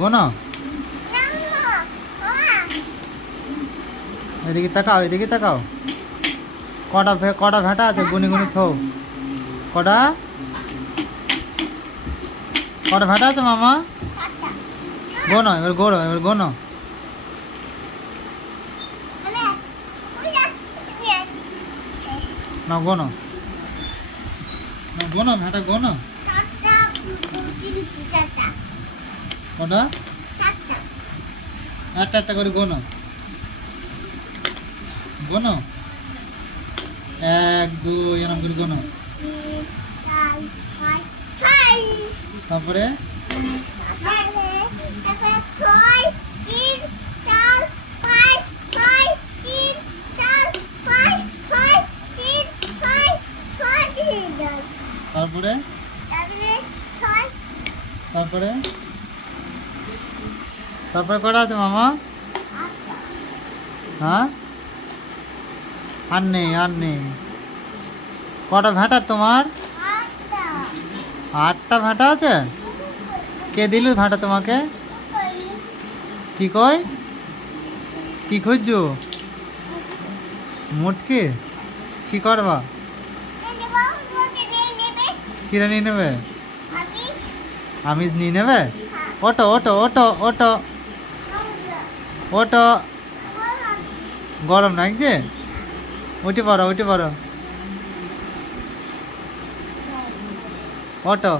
গোনো। এদিকে তাকাও, এদিকে তাকাও। কটা কটা ভেটা আছে গুনি গুনি থো। কটা কটা ভেটা আছে মামা? গোনো, এবার গোনো, এবার গোনো। না গোনো, না গোনো ভেটা গোনো। কটা? একটা একটা করে গোনো, গোনো। 1 2 এরকম করে গোনো। তারপরে তারপরে তারপরে তারপরে কটা আছে মামা? হ্যাঁ, আর নেই, আর নেই। কটা ভেটা তোমার? 8টা ভেটা আছে। কে দিল ভেটা তোমাকে? কি কয়? কি খুঁজছো? মুটকি? কি করবা? কিরা নিয়ে নেবে? আমিষ নিয়ে নেবে? ওটো ওটো ওটো ওটো ওটো। গরম লাগছে? উঠে পড়ো, উঠে পড়ো। ওটো।